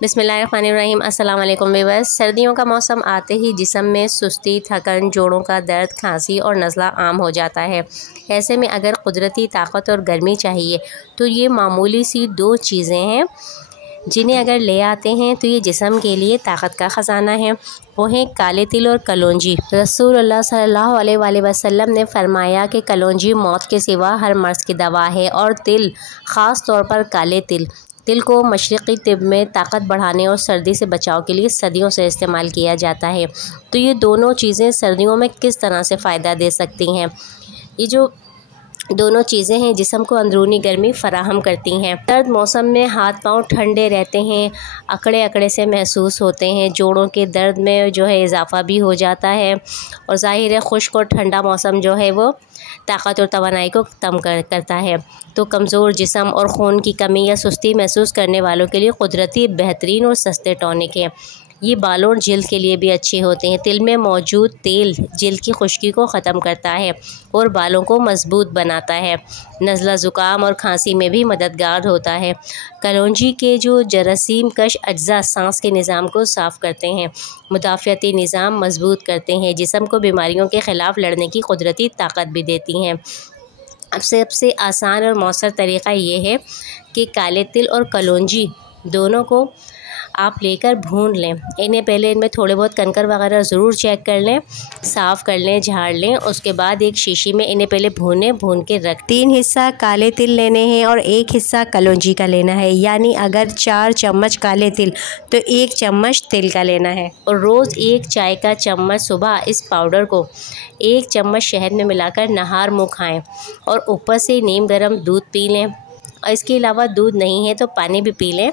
बिस्मिल्लाहिर्रहमानिर्रहीम। अस्सलाम वालेकुम व्यूअर्स। सर्दियों का मौसम आते ही जिस्म में सुस्ती, थकन, जोड़ों का दर्द, खांसी और नज़ला आम हो जाता है। ऐसे में अगर कुदरती ताकत और गर्मी चाहिए तो ये मामूली सी दो चीज़ें हैं जिन्हें अगर ले आते हैं तो ये जिस्म के लिए ताकत का ख़जाना है। वो हैं काले तिल और कलौंजी। रसूलुल्लाह सल्लल्लाहु अलैहि वसल्लम ने फरमाया कि कलौंजी मौत के सिवा हर मर्ज़ की दवा है और तिल, ख़ास तौर पर काले तिल को मशरिक़ी तिब में ताकत बढ़ाने और सर्दी से बचाव के लिए सदियों से इस्तेमाल किया जाता है। तो ये दोनों चीज़ें सर्दियों में किस तरह से फ़ायदा दे सकती हैं? ये जो दोनों चीज़ें हैं जिस्म को अंदरूनी गर्मी फ़राहम करती हैं। सर्द मौसम में हाथ पांव ठंडे रहते हैं, अकड़े अकड़े से महसूस होते हैं, जोड़ों के दर्द में जो है इजाफ़ा भी हो जाता है और ज़ाहिर है खुश्क और ठंडा मौसम जो है वो ताकत और तवानाई को कम करता है। तो कमज़ोर जिस्म और खून की कमी या सुस्ती महसूस करने वालों के लिए कुदरती बेहतरीन और सस्ते टॉनिक हैं। ये बालों और जिल्द के लिए भी अच्छे होते हैं। तिल में मौजूद तेल जिल्द की खुश्की को ख़त्म करता है और बालों को मजबूत बनाता है। नज़ला ज़ुकाम और खांसी में भी मददगार होता है। कलौंजी के जो जरासीम कश अज्जा सांस के निज़ाम को साफ़ करते हैं, मुदाफ़ियाती निज़ाम मजबूत करते हैं, जिस्म को बीमारियों के ख़िलाफ़ लड़ने की कुदरती ताकत भी देती हैं। अब सबसे आसान और मौसर तरीक़ा ये है कि काले तिल और कलौंजी दोनों को आप लेकर भून लें। इन्हें पहले इनमें थोड़े बहुत कंकर वगैरह ज़रूर चेक कर लें, साफ़ कर लें, झाड़ लें। उसके बाद एक शीशी में इन्हें पहले भून के रख 3 हिस्सा काले तिल लेने हैं और 1 हिस्सा कलौंजी का लेना है। यानी अगर 4 चम्मच काले तिल तो 1 चम्मच तिल का लेना है। और रोज़ 1 चाय का चम्मच सुबह इस पाउडर को 1 चम्मच शहद में मिलाकर नहार मुँह खाएँ और ऊपर से नीम गर्म दूध पी लें। और इसके अलावा दूध नहीं है तो पानी भी पी लें।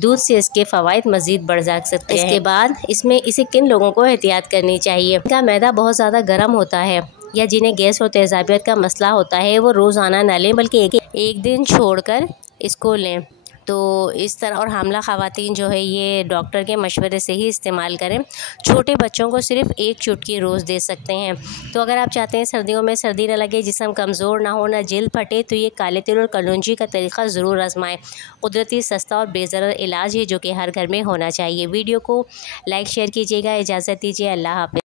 दूध से इसके फ़वाइद मज़ीद बढ़ जा सकते हैं। इसके बाद इसे किन लोगों को एहतियात करनी चाहिए? इनका मैदा बहुत ज़्यादा गर्म होता है या जिन्हें गैस और तेज़ाबियत का मसला होता है वो रोज़ाना ना लें बल्कि एक दिन छोड़कर इसको लें। तो इस तरह और हामला ख़वातीन जो है ये डॉक्टर के मशवरे से ही इस्तेमाल करें। छोटे बच्चों को सिर्फ 1 चुटकी रोज़ दे सकते हैं। तो अगर आप चाहते हैं सर्दियों में सर्दी न लगे, जिस्म कमज़ोर ना हो, ना जिल्द फटे, तो ये काले तिल और कलौंजी का तरीक़ा ज़रूर आजमाएं। कुदरती सस्ता और बेज़रर इलाज है जो कि हर घर में होना चाहिए। वीडियो को लाइक शेयर कीजिएगा। इजाज़त दीजिए। अल्लाह हाफ़िज़।